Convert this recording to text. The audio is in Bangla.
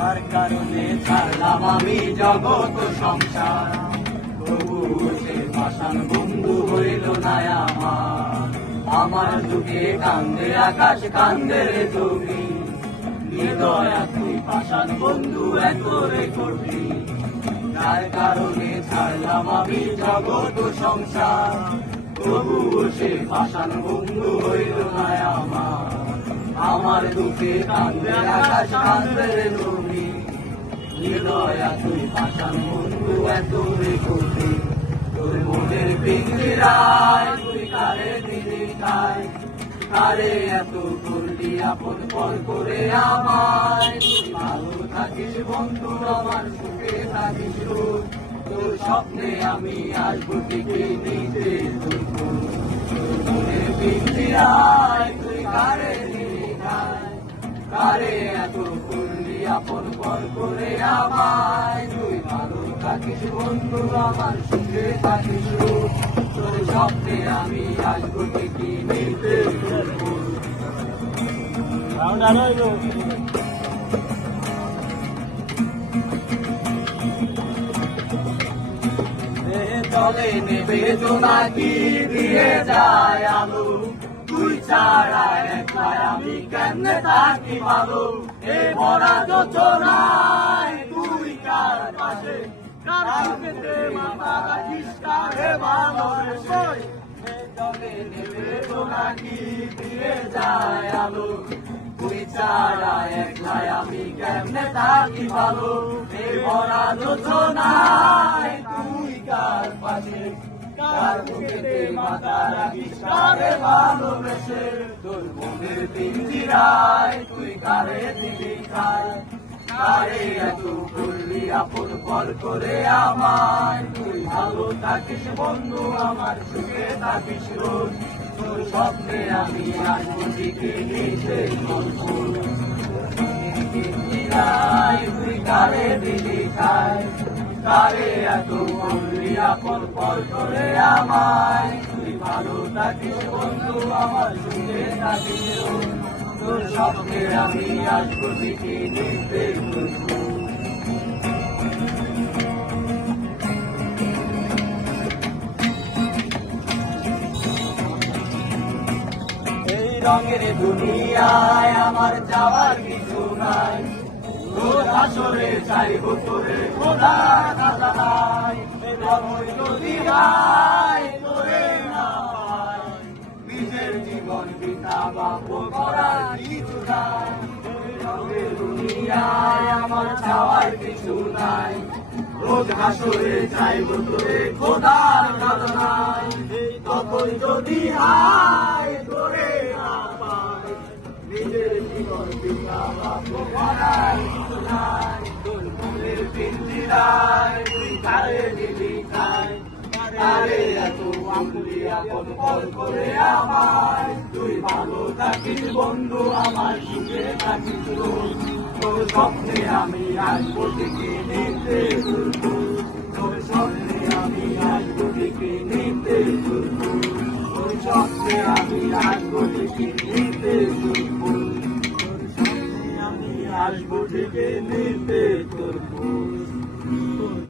তার কারণে ছাড়লাম আমি জগৎ সংসার, তবুও সে পাষাণ বন্ধু হইল না আমার। আমার দুঃখে কান্দে আকাশ, কান্দে রে তুমি, হৃদয় তুই পাষাণ বন্ধু এত রে কঠিন। যার কারণে ছাড়লাম আমি জগৎ সংসার, তবুও সে পাষাণ বন্ধু হইল না আমার। আমার দুঃখে কান্দে আকাশ, কান্দে রে তুমি, হৃদয় তুই পাষাণ বন্ধু এত রে কঠিন। তোর মনের পিঞ্জিরায় তুই কারে দিলি ঠাই, কারে এত করলি আপন পর করে আমায়। তুই ভালো থাকিস বন্ধু, আমার সুখে থাকিস রোজ, তোর স্বপ্নে আমি আসবো ঠিকই নিতে তোর মনের পিঞ্জিরায় তুই কারে দিলি ঠাই, কারে এত করলি আপন পর করে আমায়। তুই ভালো থাকিস বন্ধু, আমার সুখে থাকিস রোজ, তোর স্বপ্নে আমি আসবো ঠিকই নিতে তোর চলে নেবে জোনাকি দিয়ে যায় আলো, তুই ছাড়া একলাই আমি কেমনে থাকি ভালো। এ ভরা যোচনায় তুই কার পাশে, কার বুকেতে মাথা রাখিস, কারে ভালোবেসে। চলে নেবে জোনাকি দিয়ে যায় আলো, তুই ছাড়া একলাই আমি কেমনে থাকি ভালো। এ ভরা যোচনায় তুই কার পাশে, কার বুকেতে মাথা রাখিস, কারে ভালোবেসে। তোর মনের পিঞ্জিরায় তুই কারে দিলি ঠাই, কারে এত করলি আপন পর করে আমায়। তুই ভালো থাকিস বন্ধু, আমার সুখে থাকিস রোজ, তোর স্বপ্নে আমি আসবো ঠিকই নিতে তোর ফুল। পিঞ্জিরায় তুই কারে দিলি ঠাই, কারে এত করলি আপন পর করে আমায়। তুই ভালো থাকিস বন্ধু, আমার সুখে থাকিস রোজ, তোর স্বপ্নে আমি আসবো ঠিকই নিতে তোর ফুল। এই রঙের দুনিয়ায় আমার যাওয়ার কিছু নাই, তোর আসরে চাইব তোরে খোদার খাজানায়। যদি ভাই তোরে না পাই, নিজের জীবন বিতাবাব করার কিছু নাই। রঙের দুনিয়ায় আমার চাওয়ার কিছু নাই, রোজ হাসরে চাইব তোরে খোদার খাজানায়। তখন যদি হাই তোরে না পাই, নিজের জীবন বিতাবাব করার কিছু নাই। তোর মনের পিঞ্জিরায় তুই কারে দিলি ঠাই, কারে এত আমলি আপন পর করে আমায়। তুই ভালো থাকিস বন্ধু, আমার সুখে থাকিস রোজ, তোর স্বপ্নে আমি আসবো ঠিকই নিতে তোর স্বপ্নে আমি আসবো ঠিকই।